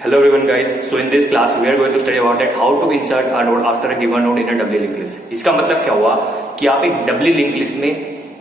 Hello everyone guys. So in this class we are going to study about that how to insert a node after a given node in a doubly linked list. इसका मतलब क्या हुआ कि आप एक डबली link list में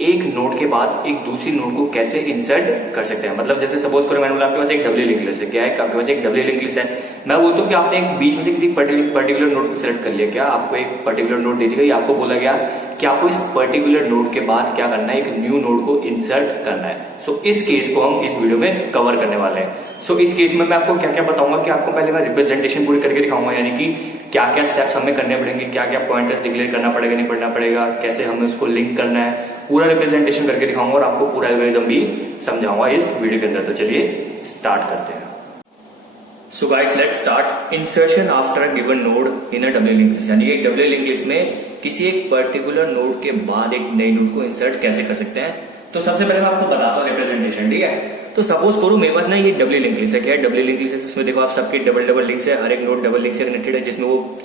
एक node के बाद एक दूसरी नोड को कैसे इंसर्ट कर सकते हैं। मतलब जैसे सपोज करो मैंने बोला आपके पास एक डबली लिंक लिस्ट है, क्या है आपके पास एक डबली लिंक लिस्ट है। मैं बोलता हूँ कि आपने एक बीच में से किसी पर्टिकुलर नोड को सिलेक्ट कर लिया, क्या आपको एक पर्टिकुलर नोड दे दी गई, आपको बोला गया कि आपको इस पर्टिकुलर नोड के बाद क्या करना है, एक न्यू नोड को इंसर्ट करना है। सो इस केस को हम इस वीडियो में कवर करने वाले हैं। सो इस केस में मैं आपको क्या क्या बताऊंगा कि आपको पहले मैं रिप्रेजेंटेशन पूरी करके दिखाऊंगा, यानी कि क्या क्या स्टेप्स हमें करने पड़ेंगे, क्या क्या पॉइंटर्स डिक्लेयर करना पड़ेगा नहीं पढ़ना पड़ेगा, कैसे हमें उसको लिंक करना है, पूरा रिप्रेजेंटेशन करके दिखाऊंगा और आपको पूरा एल्गोरिथम भी समझाऊंगा इस वीडियो के अंदर। तो चलिए स्टार्ट करते हैं। So guys let's start. Insertion after a given node in a doubly link list, यानी एक डबली लिंक लिस्ट में किसी एक पर्टिकुलर नोड के बाद एक नई नोड को इंसर्ट कैसे कर सकते हैं। तो सबसे पहले मैं आपको बताता हूँ रिप्रेजेंटेशन, ठीक है। तो सपोज करो मेरे पास ना ये डबली लिंक लिस्ट है, क्या है डबली लिंक लिस्ट है, उसमें देखो आप सबके डबल लिंक्स है, हर एक नोड डबल लिंक से कनेक्टेड है, जिसमें वो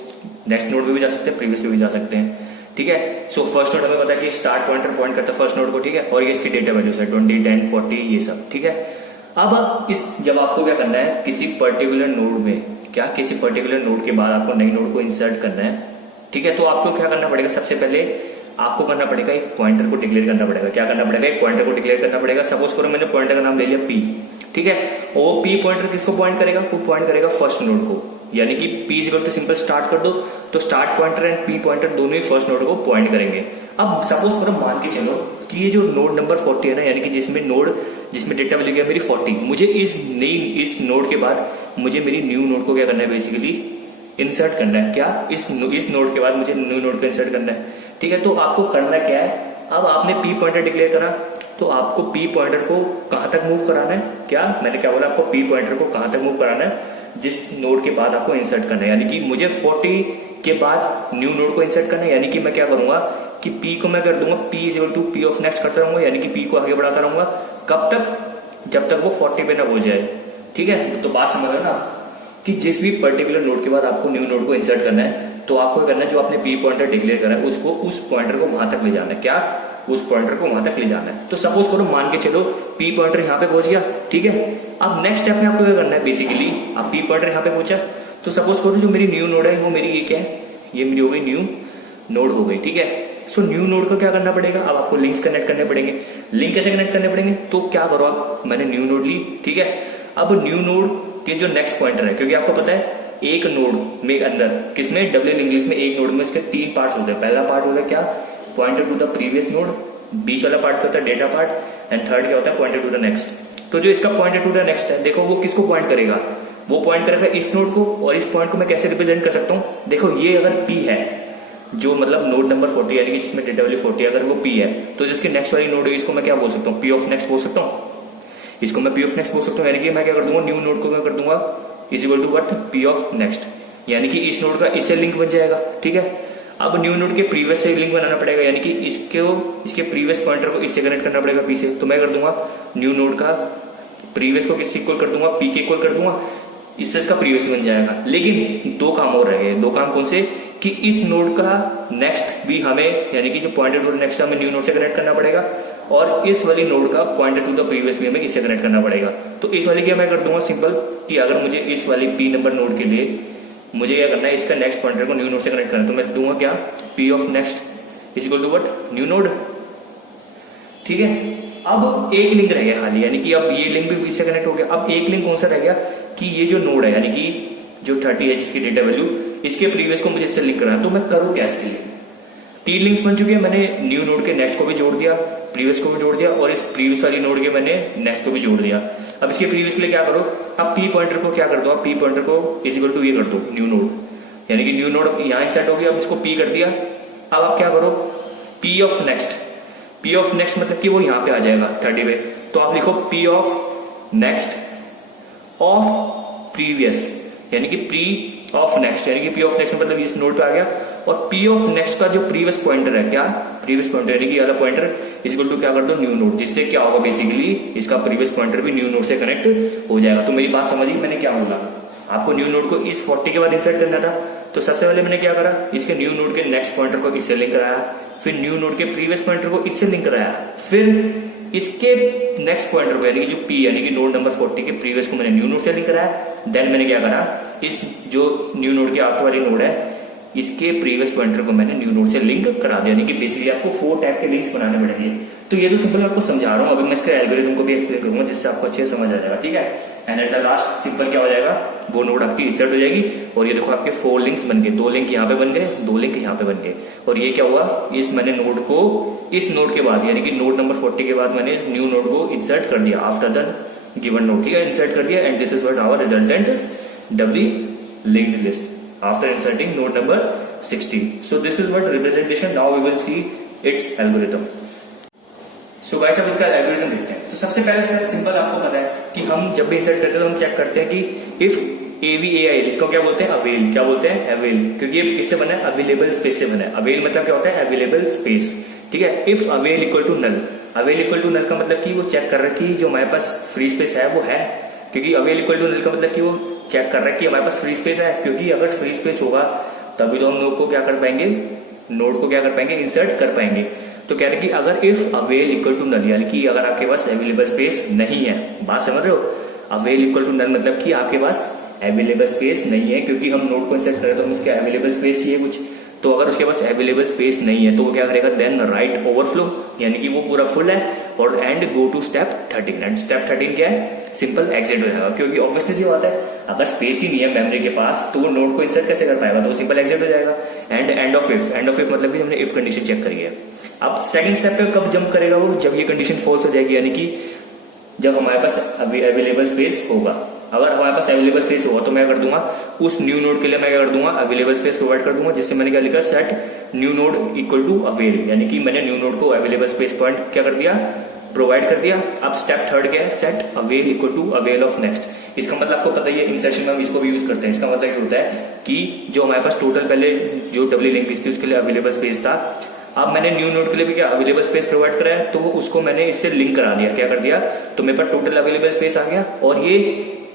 नेक्स्ट नोड पे भी जा सकते हैं, प्रीवियस पे भी जा सकते हैं, ठीक है। सो फर्स्ट नोड हमें पता है कि स्टार्ट पॉइंटर पॉइंट करता है फर्स्ट नोड को, ठीक है, और ये इसकी डेटा वैल्यूज है 20, 10, 40 ये सब, ठीक है। अब जब आपको क्या करना है किसी पर्टिकुलर नोड में, क्या किसी पर्टिकुलर नोड के बाद आपको नई नोड को इंसर्ट करना है, ठीक है। तो आपको क्या करना पड़ेगा, सबसे पहले आपको करना पड़ेगा एक पॉइंटर को डिक्लेयर करना पड़ेगा। क्या करना पड़ेगा, एक पॉइंटर को डिक्लेयर करना पड़ेगा। सपोज करो मैंने पॉइंटर का नाम ले लिया पी, ठीक है, और वो पी पॉइंटर किसको पॉइंट करेगा, वो पॉइंट करेगा फर्स्ट नोड को, यानी कि P equal to simple start कर दो, तो start pointer and P pointer दोनों ही फर्स्ट नोड को पॉइंट करेंगे। अब सपोज करो मान के चलो कि ये जो नोड नंबर 40 है ना, यानी कि जिसमें डेटा वैल्यू क्या मेरी 40, मुझे इस नोड के बाद मुझे मेरी न्यू नोड को क्या करना है, बेसिकली इंसर्ट करना है। क्या इस नोड के बाद मुझे न्यू नोड को इंसर्ट करना है, ठीक है। तो आपको करना क्या है, अब आपने पी पॉइंटर डिक्लेयर करा, तो आपको पी पॉइंटर को कहां तक मूव कराना है, क्या मैंने क्या बोला, आपको पी पॉइंटर को कहां तक मूव कराना है, जिस नोड के बाद आपको इंसर्ट करना है। यानी कि मुझे 40 के बाद न्यू नोड को इंसर्ट करना है, यानी कि मैं क्या करूंगा कि पी को मैं कर दूंगा P is equal to P of next करता रहूंगा, यानी कि पी को आगे बढ़ाता रहूंगा। कब तक, जब तक वो 40 पे ना हो जाए, ठीक है। तो बात समझ रहे ना कि जिस भी पर्टिकुलर नोड के बाद आपको न्यू नोड को इंसर्ट करना है, तो आपको करना है जो आपने पी पॉइंटर डिक्लेयर करा है उसको, उस पॉइंटर को वहां तक ले जाना है, क्या उस पॉइंटर को वहां तक ले जाना है। तो सपोज करो मान के चलो पी पॉइंटर यहाँ पे पहुंच गया, ठीक है। अब नेक्स्ट स्टेप में आपको क्या करना है, बेसिकली आप पी पॉइंटर यहाँ पे पहुंचा, तो सपोज करो जो मेरी न्यू नोड है वो मेरी ये क्या है, ये मेरी हो गई न्यू नोड हो गई, ठीक है। सो न्यू नोड को क्या करना पड़ेगा, अब आपको लिंक्स कनेक्ट करने पड़ेंगे। लिंक कैसे कनेक्ट करने पड़ेंगे, तो क्या करो आप, मैंने न्यू नोड ली, ठीक है। अब न्यू नोड के जो नेक्स्ट पॉइंटर है, क्योंकि आपको पता है एक नोड में अंदर किसमें डबली लिंक लिस्ट में एक नोड में इसके 3 पार्ट होते हैं। पहला पार्ट होता है क्या, pointer to the previous node, बीच वाला पार्ट होता है डेटा पार्ट, एंड थर्ड क्या होता है पॉइंटर टू द नेक्स्ट। तो जो इसका पॉइंटर टू द नेक्स्ट है, देखो वो किसको पॉइंट करेगा, वो पॉइंट करेगा इस नोड को। और इस पॉइंट को मैं कैसे रिप्रेजेंट कर सकता हूँ, देखो ये अगर पी है, जो मतलब नोड नंबर 40 यानी कि जिसमें डेटा वैल्यू 40 अगर वो पी है, तो जिसकी नेक्स्ट वाली नोड है इसको मैं क्या बोल सकता हूँ, पी ऑफ नेक्स्ट बोल सकता हूँ, इसको मैं पी ऑफ नेक्स्ट बोल सकता हूँ। यानी कि मैं क्या कर दूंगा, न्यू नोड को मैं कर दूंगा is equal to what, P of next, यानी कि इस नोड का इससे लिंक बन जाएगा, ठीक है। अब न्यू नोड के प्रीवियस से लिंक बनाना पड़ेगा, यानी कि इसके प्रीवियस पॉइंटर को इससे कनेक्ट करना पड़ेगा पी से। तो मैं कर दूंगा न्यू नोड का प्रीवियस को किससे इक्वल कर दूंगा, पी के इक्वल कर दूंगा, इससे इसका प्रीवियस बन जाएगा। लेकिन 2 काम और रह गए, 2 काम कौन से, कि इस नोड का नेक्स्ट भी हमें, यानी कि जो पॉइंटर टू द नेक्स्ट हमें न्यू नोड से कनेक्ट करना पड़ेगा, और इस वाली नोड का पॉइंटर टू द प्रीवियस भी हमें इससे कनेक्ट करना पड़ेगा। तो इस वाली क्या मैं कर दूंगा सिंपल, कि अगर मुझे इस वाली पी नंबर नोड के लिए मुझे क्या करना है, इसका नेक्स्ट पॉइंटर को न्यू नोड से कनेक्ट करना है, तो मैं दूंगा क्या, P of next is equal to what, new node, ठीक है। अब एक लिंक रह गया खाली, यानी कि अब ये लिंक भी इससे कनेक्ट हो गया। अब एक लिंक कौन सा रह गया, कि ये जो नोड है यानी कि जो 30 है जिसकी डेटा वैल्यू, इसके प्रीवियस को मुझे इससे लिंक करना है। तो मैं करूँ क्या इसके लिए, 3 लिंक्स बन चुके हैं, मैंने न्यू नोड के नेक्स्ट को भी जोड़ दिया, प्रीवियस को भी जोड़ दिया, और इस प्रीवियस वाली नोड के मैंने नेक्स्ट को भी जोड़ दिया। अब इसके प्रीवियस के लिए क्या करो, अब पी पॉइंटर को क्या कर दो, आप पी पॉइंटर को इज इक्वल टू ये कर दो न्यू नोड, यानी कि न्यू नोड यहाँ इंसर्ट हो गया, अब इसको पी कर दिया। अब आप क्या करो, P of next, P of next मतलब कि वो यहाँ पे आ जाएगा 30 पे, तो आप लिखो P of next of previous, यानी कि पी ऑफ नेक्स्ट, यानी कि पी ऑफ नेक्स्ट मतलब इस नोड पे आ गया, और पी ऑफ नेक्स्ट का जो प्रीवियस पॉइंटर है, क्या प्रीवियस पॉइंटर यानी कि वाला पॉइंटर इज इक्वल टू क्या कर दो न्यू नोड, जिससे क्या होगा, बेसिकली इसका प्रीवियस पॉइंटर भी न्यू नोड से कनेक्ट हो जाएगा। तो मेरी बात समझिए मैंने क्या बोला, आपको न्यू नोड को इस 40 के बाद इंसर्ट करना था, तो सबसे पहले मैंने क्या करा, इसके न्यू नोड के नेक्स्ट पॉइंटर को इससे लिंक कराया, फिर न्यू नोड के प्रीवियस पॉइंटर को इससे लिंक कराया, फिर इसके नेक्स्ट पॉइंटर को यानी कि जो पी यानी कि नोड नंबर 40 के प्रीवियस को मैंने न्यू नोड से लिंक कराया, देन मैंने क्या करा, इस जो न्यू नोड के आफ्टर वाली नोड है इसके प्रीवियस पॉइंटर को मैंने न्यू नोड से लिंक करा दिया, यानी कि बेसिकली आपको 4 टाइप के लिंक्स बनाने पड़ेंगे। तो ये तो सिंपल आपको समझा रहा हूँ, अभी मैं इसका एल्गोरिथम को भी एक्सप्लेन करूंगा जिससे आपको अच्छे से समझ आ जाएगा, ठीक है। And at the last simple क्या हो जाएगा, वो नोड आपकी इंसर्ट हो जाएगी और ये देखो आपके 4 लिंक्स बन गए, 2 लिंक यहाँ पे बन गए, 2 लिंक यहाँ पे बन गए। और ये क्या हुआ, इस मैंने नोड को इस नोड के बाद यानी कि नोड नंबर 40 के बाद मैंने इस न्यू नोड को इंसर्ट कर दिया आफ्टर द गिवन नोड, ठीक है, इंसर्ट कर दिया। And this is what our resultant doubly linked list after inserting node number 60. So this is what representation. Now we will see its algorithm. So guys अब इसका algorithm देखते हैं। तो सबसे पहले स्टेप सिंपल आपको पता है कि हम जब भी इंसर्ट करते हैं तो हम चेक करते हैं कि इफ AVAIL, इसको क्या बोलते हैं, अवेल, क्या बोलते हैं, अवेल, क्योंकि ये किससे बना है, अवेलेबल स्पेस से बना है। अवेल मतलब क्या होता है, अवेलेबल स्पेस, ठीक है। If avail equal to null, avail equal to null का मतलब कि वो चेक कर रहा है कि जो हमारे पास फ्री स्पेस है वो है, क्योंकि अवेल इक्वल टू नल का मतलब कि वो चेक कर रहा है कि हमारे पास फ्री स्पेस है, क्योंकि अगर फ्री स्पेस होगा तभी तो हम नोड को क्या कर पाएंगे, नोड को क्या कर पाएंगे, इंसर्ट कर पाएंगे। तो कह रहे कि अगर if avail equal to null, यानी कि अगर आपके पास अवेलेबल स्पेस नहीं है, बात समझ रहे हो, अवेल इक्वल टू नल मतलब कि आपके पास अवेलेबल स्पेस नहीं है, क्योंकि हम नोड को इंसर्ट करें तो हम इसके अवेलेबल स्पेस चाहिए कुछ, तो अगर उसके पास अवेलेबल स्पेस नहीं है तो वो क्या करेगा, देन राइट ओवरफ्लो, यानी कि वो पूरा फुल है, और and go to step 13। And step 13 क्या है, सिंपल एग्जिट हो जाएगा, क्योंकि ऑब्वियसली सी बात है अगर स्पेस ही नहीं है मेमोरी के पास तो वो नोड को इंसर्ट कैसे कर पाएगा, तो सिंपल एग्जिट हो जाएगा। And end of if, end of if मतलब कि हमने इफ कंडीशन चेक करी है। अब सेकंड स्टेप पे कब जंप करेगा वो, जब ये कंडीशन फॉल्स हो जाएगी, यानी कि जब हमारे पास अवेलेबल स्पेस होगा। अगर हमारे पास अवेलेबल स्पेस होगा तो मैं कर दूंगा उस न्यू नोड के लिए मैं क्या कर दूंगा, अवेलेबल स्पेस प्रोवाइड कर दूंगा, जिससे मैंने क्या लिखा, set new node equal to avail, यानी कि मैंने न्यू नोड को अवेलेबल स्पेस पॉइंट क्या कर दिया, प्रोवाइड कर दिया। अब स्टेप थर्ड क्या है, set avail equal to avail of next. इसका मतलब आपको पता ही है, इंसर्शन में हम इसको भी यूज करते हैं। इसका मतलब ये होता है कि जो हमारे पास टोटल पहले जो डबली लिंक लिस्ट थी उसके लिए अवेलेबल स्पेस था, अब मैंने न्यू नोड के लिए भी क्या अवेलेबल स्पेस प्रोवाइड करा है, तो उसको मैंने इससे लिंक करा दिया, क्या कर दिया, तो मेरे पास टोटल अवेलेबल स्पेस आ गया। और ये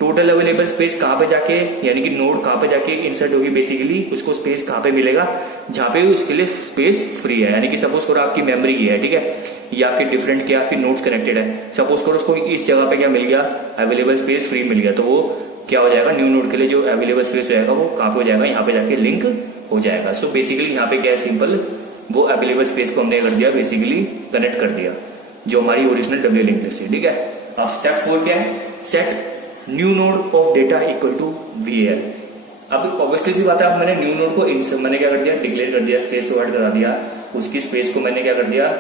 टोटल अवेलेबल स्पेस कहाँ पे जाके, यानी कि नोड कहाँ पे जाके इंसर्ट होगी, बेसिकली उसको स्पेस कहाँ पे मिलेगा, जहाँ पे उसके लिए स्पेस फ्री है। यानी कि सपोज करो आपकी मेमोरी की है, ठीक है, ये आपके डिफरेंट के आपकी नोड्स कनेक्टेड है, सपोज करो उसको इस जगह पे क्या मिल गया, अवेलेबल स्पेस फ्री मिल गया, तो वो क्या हो जाएगा, न्यू नोड के लिए जो अवेलेबल स्पेस हो जाएगा वो कहाँ पे हो जाएगा, यहाँ पे जाके लिंक हो जाएगा। सो बेसिकली यहाँ पे क्या है, सिंपल वो अवेलेबल स्पेस को हमने कर दिया, बेसिकली कनेक्ट कर दिया जो हमारी ओरिजिनल डब्ल्यू लिंक लिस्ट है, ठीक है। अब स्टेप 4 क्या है, set new node of data equal to VAL। अब ऑब्वियसली सी बात है, अब मैंने न्यू नोड को मैंने क्या कर दिया, डिक्लेयर कर दिया, स्पेस प्रोवाइड करा दिया, उसकी स्पेस को मैंने क्या कर दिया,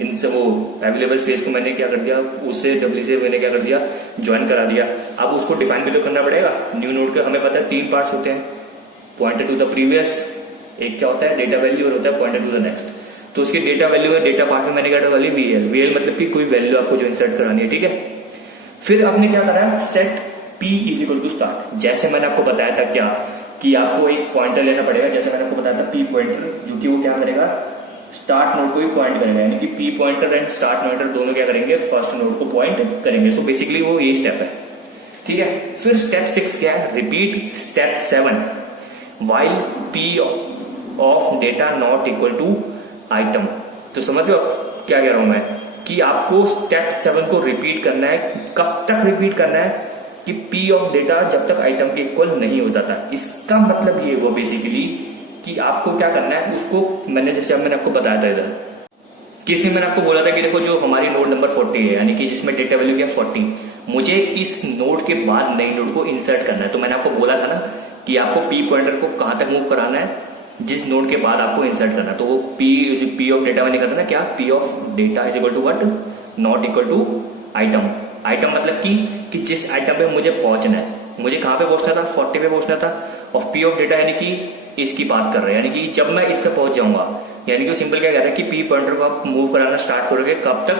इन सब वो अवेलेबल स्पेस को मैंने क्या कर दिया, उससे डब्ल्यू से मैंने क्या कर दिया, ज्वाइन करा दिया। अब उसको डिफाइन भी तो करना पड़ेगा। न्यू नोड के हमें पता है 3 पार्ट्स होते हैं, पॉइंटर टू द प्रीवियस, एक क्या होता है डेटा वैल्यू, और होता है पॉइंटर टू द नेक्स्ट। तो उसकी डेटा वैल्यू में डेटा पार्ट में मैंने क्या डाली, VAL मतलब कि कोई वैल्यू आपको जो इंसर्ट करानी है, ठीक है। फिर आपने क्या करा, set P is equal to start. जैसे मैंने आपको बताया था क्या, कि आपको एक पॉइंटर लेना पड़ेगा, जैसे मैंने आपको बताया था P पॉइंटर, जो कि वो क्या करेगा, स्टार्ट नोड को भी पॉइंट करेगा, यानी कि P pointer and start pointer दोनों क्या करेंगे, फर्स्ट नोड को पॉइंट करेंगे। सो बेसिकली वो ये स्टेप है, ठीक है। फिर स्टेप 6 क्या है, repeat step 7 while P of data not equal to item. तो समझ लो क्या कह रहा हूं मैं, कि आपको स्टेप 7 को रिपीट करना है। कब तक रिपीट करना है, कि P ऑफ डेटा जब तक आइटम के इक्वल नहीं होता था। इसका मतलब ये हुआ बेसिकली कि आपको क्या करना है, उसको मैंने जैसे अब मैंने आपको बताया था इधर कि इसमें मैंने आपको बोला था कि देखो जो हमारी नोड नंबर 40 है, यानी कि जिसमें डेटा वैल्यू क्या 40, मुझे इस नोड के बाद नई नोड को इंसर्ट करना है। तो मैंने आपको बोला था ना कि आपको P पॉइंटर को कहां तक मूव कराना है, जिस नोड के बाद आपको इंसर्ट करना है। तो वो P ऑफ डेटा मैंने करना है क्या, P of data is equal to what, not equal to item. Item मतलब कि जिस आइटम पे मुझे पहुंचना है, मुझे कहां पे पहुंचना था, 40 पे पहुंचना था। और P ऑफ डेटा यानी कि इसकी बात कर रहे हैं, यानी कि जब मैं इस पे पहुंच जाऊंगा, यानी कि सिंपल क्या कह रहा है कि P पॉइंटर को आप मूव कराना स्टार्ट करोगे कब तक,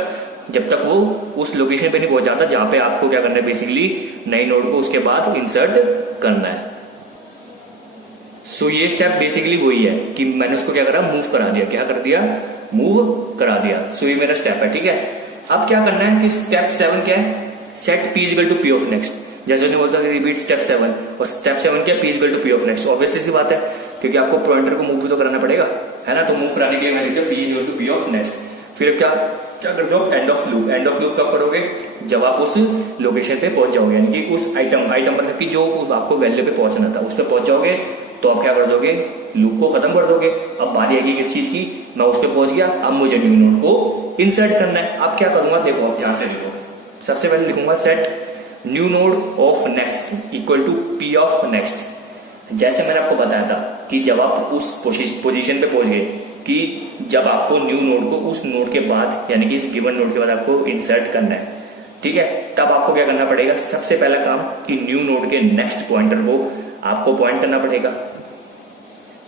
जब तक वो उस लोकेशन पे नहीं पहुंच जाता जहां पे आपको क्या करना है, बेसिकली नई नोड को उसके बाद इंसर्ट करना है। सो ये स्टेप बेसिकली वही है कि मैंने उसको क्या करा, मूव करा दिया, क्या कर दिया, मूव करा दिया। सो ये मेरा स्टेप है, ठीक है। अब क्या करना है कि स्टेप 7 क्या है, set P equal to P of next. जैसे उन्होंने बोलता है रिपीट स्टेप 7, और स्टेप 7 क्या, P equal to P of next. Obviously सी बात है, क्योंकि आपको पॉइंटर को मूव तो कराना पड़ेगा, है ना। तो मूव कराने के लिए मैं लिखता हूं P equal to P of next. फिर क्या क्या करते हो, end of loop. End of loop कब करोगे, जब आप उस लोकेशन पे पहुंच जाओगे, यानी कि उस आइटम मतलब कि जो आपको वैल्यू पे पहुंचना था उस पे पहुंच जाओगे, तो आप क्या कर दोगे, लूप को खत्म कर दोगे। अब बारी आएगी किस चीज की, मैं उस पे पहुंच गया, अब मुझे न्यू नोड को इंसर्ट करना है। अब क्या करूंगा, देखो आप ध्यान से देखो, सबसे पहले लिखूंगा set new node of next equal to P of next. जैसे मैंने आपको बताया था कि जब आप उस पोजीशन पे पहुंच गए कि जब आपको न्यू नोड को उस नोड के बाद, यानी कि इस गिवन नोड के बाद आपको इंसर्ट करना है, ठीक है, तब आपको क्या करना पड़ेगा, सबसे पहला काम कि न्यू नोड के नेक्स्ट पॉइंटर को आपको पॉइंट करना पड़ेगा।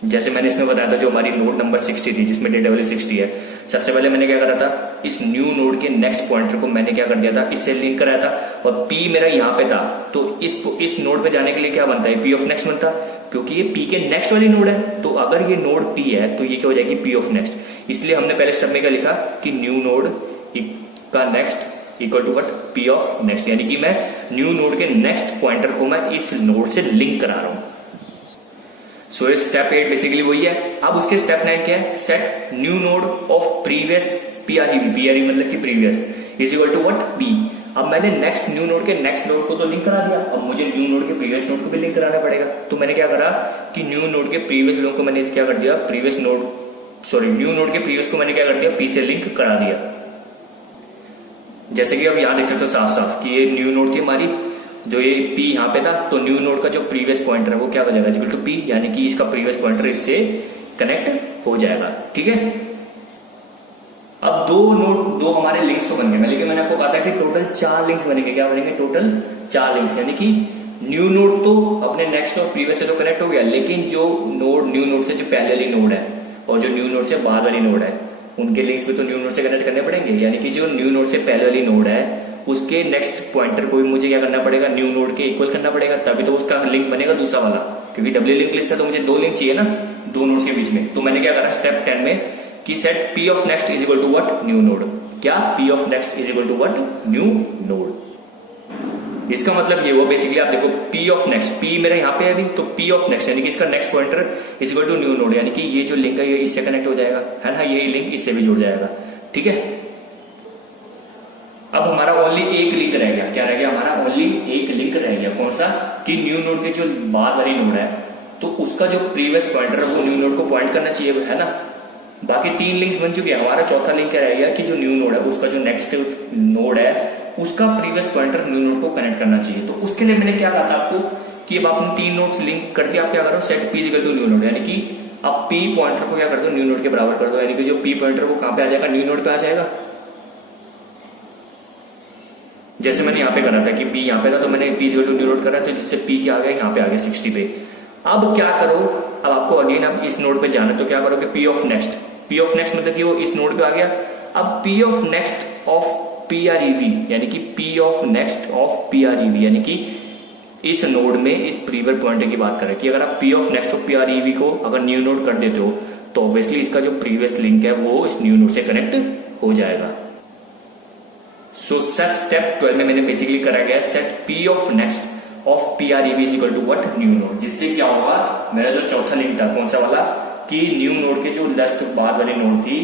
जैसे मैंने इसमें बताया था, जो हमारी नोड नंबर 60 थी जिसमें DW60 है, सबसे पहले मैंने क्या करा था, इस न्यू नोड के नेक्स्ट पॉइंटर को मैंने क्या कर दिया था, इससे लिंक कराया था, और P मेरा यहाँ पे था, तो इस नोड पे जाने के लिए क्या बनता है, P ऑफ नेक्स्ट बनता, क्योंकि ये P के नेक्स्ट वाली नोड है, तो अगर ये नोड P है तो ये क्या हो जाएगी, P ऑफ नेक्स्ट। इसलिए हमने पहले स्टेप में क्या लिखा कि न्यू नोड का next equal to what, P of next, यानी कि मैं न्यू नोड के नेक्स्ट पॉइंटर को मैं इस नोड से लिंक करा रहा हूं। सो स्टेप 8 बेसिकली वही है। अब उसके स्टेप 9 क्या है, set new node of previous PREV मतलब कि previous is equal to what, P। अब मैंने नेक्स्ट न्यू नोड के नेक्स्ट नोड को तो लिंक करा दिया, अब मुझे न्यू नोड के प्रीवियस नोड को भी लिंक कराना पड़ेगा। तो मैंने क्या करा कि न्यू नोड के प्रीवियस नोड को मैंने क्या कर दिया, न्यू नोड के प्रीवियस को मैंने क्या कर दिया, P से लिंक करा दिया। जैसे कि अब यहां देख सकते हो साफ साफ कि ये न्यू नोड थी हमारी, जो ये P यहाँ पे था, तो न्यू नोड का जो प्रीवियस पॉइंटर है वो क्या हो जाएगा, इक्वल टू P, यानी कि इसका प्रीवियस पॉइंटर इससे कनेक्ट हो जाएगा। ठीक है, अब दो हमारे लिंक्स तो बन गए, लेकिन मैंने आपको कहा था कि टोटल 4 लिंक्स बनेंगे। क्या बनेंगे, टोटल 4 लिंक्स, यानी कि न्यू नोड तो अपने नेक्स्ट और प्रीवियस से तो कनेक्ट हो गया, लेकिन जो नोड न्यू नोड से जो पहले वाली नोड है और जो न्यू नोड से बाद वाली नोड है, उनके लिंक्स भी तो न्यू नोड से कनेक्ट करने पड़ेंगे। यानी कि जो न्यू नोड से पहले वाली नोड है उसके नेक्स्ट पॉइंटर को भी मुझे क्या करना पड़ेगा, न्यू नोड के इक्वल करना पड़ेगा, तभी तो उसका लिंक बनेगा दूसरा वाला, क्योंकि डब्ल्यू लिंक लिस्ट है तो मुझे 2 लिंक चाहिए ना, 2 नोड्स के बीच में। तो मैंने क्या करा स्टेप 10 में कि set P of next is equal to what, new node. क्या, P of next is equal to what, new node. इसका मतलब ये हुआ बेसिकली, आप देखो P ऑफ नेक्स्ट, P मेरा यहाँ पे है अभी, तो P ऑफ नेक्स्ट यानी कि इसका next pointer is equal to new node, यानी कि ये जो लिंक है ये इससे कनेक्ट हो जाएगा, है ना, ये लिंक इससे भी जुड़ जाएगा। ठीक है, अब हमारा ओनली एक लिंक रह गया। क्या रह गया, हमारा ओनली एक लिंक रह गया, कौन सा, कि न्यू नोड के जो बाद वाली नोड है तो उसका जो प्रीवियस पॉइंटर है वो न्यू नोड को पॉइंट करना चाहिए, है ना। बाकी 3 लिंक्स बन चुके हैं, हमारा चौथा लिंक क्या रह गया कि जो न्यू नोड है उसका जो नेक्स्ट नोड है उसका प्रीवियस पॉइंटर न्यू नोड को कनेक्ट करना चाहिए। तो उसके लिए मैंने क्या कहा था आपको कि अब आपने 3 नोड्स लिंक करके आप क्या करो, set P equal to new node, यानी कि आप P पॉइंटर को क्या कर दो, न्यू नोड के बराबर कर दो, यानी कि जो P पॉइंटर वो कहां पे आ जाएगा, न्यू नोड पे आ जाएगा। जैसे मैंने यहाँ पे करा था कि P यहाँ पे था, तो मैंने P equal to new node करा, तो जिससे P क्या आ गया, यहाँ पे आ गया 60 पे। अब क्या करो, अब आपको अगेन अब इस नोड पे जाना, तो क्या करोगे, P of next. P of next मतलब कि वो इस नोड पे आ गया। अब P of next of PREV, यानी कि P of next of PREV, यानी कि इस नोड में इस प्रीवियस पॉइंटर की बात करें कि अगर आप P of next of PREV को अगर न्यू नोड कर देते हो तो ऑब्वियसली इसका जो प्रीवियस लिंक है वो इस न्यू नोड से कनेक्ट हो जाएगा। सो स्टेप 12 में मैंने बेसिकली करा गया set P of next of PREV is equal to what, new node, जिससे क्या होगा, मेरा जो चौथा लिंक था कौन सा वाला, कि न्यू नोड के जो लास्ट बाद वाली नोड थी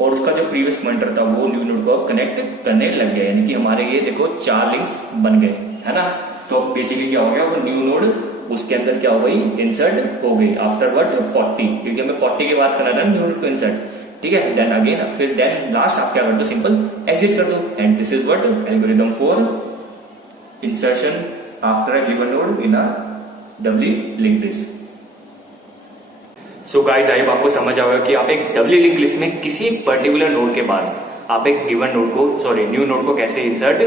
और उसका जो प्रीवियस पॉइंटर था वो न्यू नोड को कनेक्ट करने लग गया, यानी कि हमारे ये देखो 4 लिंक्स बन गए, है ना। तो बेसिकली क्या हो गया, वो न्यू नोड उसके अंदर क्या हो गई, इंसर्ट हो गई आफ्टर व्हाट 40, क्योंकि हमें 40 के बाद करना था न्यू नोड को इंसर्ट। ठीक है, देन अगेन फिर देन लास्ट आप क्या कर दो, सिंपल एग्जिट कर दो, and this is what algorithm for insertion after a given node in a doubly linked list. So guys, I hope आपको समझ आएगा कि आप एक डब्ली लिंक लिस्ट में किसी पर्टिकुलर नोड के बाद आप एक गिवन नोड को न्यू नोड को कैसे इंसर्ट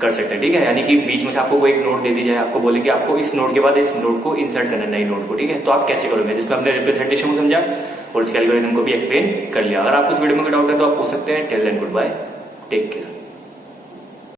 कर सकते हैं। ठीक है, यानी कि बीच में से आपको कोई एक नोड दे दी जाए, आपको बोले कि आपको इस नोड के बाद इस नोड को इंसर्ट करना है, नई नोड को। ठीक है, तो आप कैसे करोगे, जिसमें हमने रिप्रेजेंटेशन को समझा और इसके एल्गोरिथम को भी एक्सप्लेन कर लिया। अगर आपको इस वीडियो में कोई डाउट है तो आप पूछ सकते हैं। Till then good bye, take care.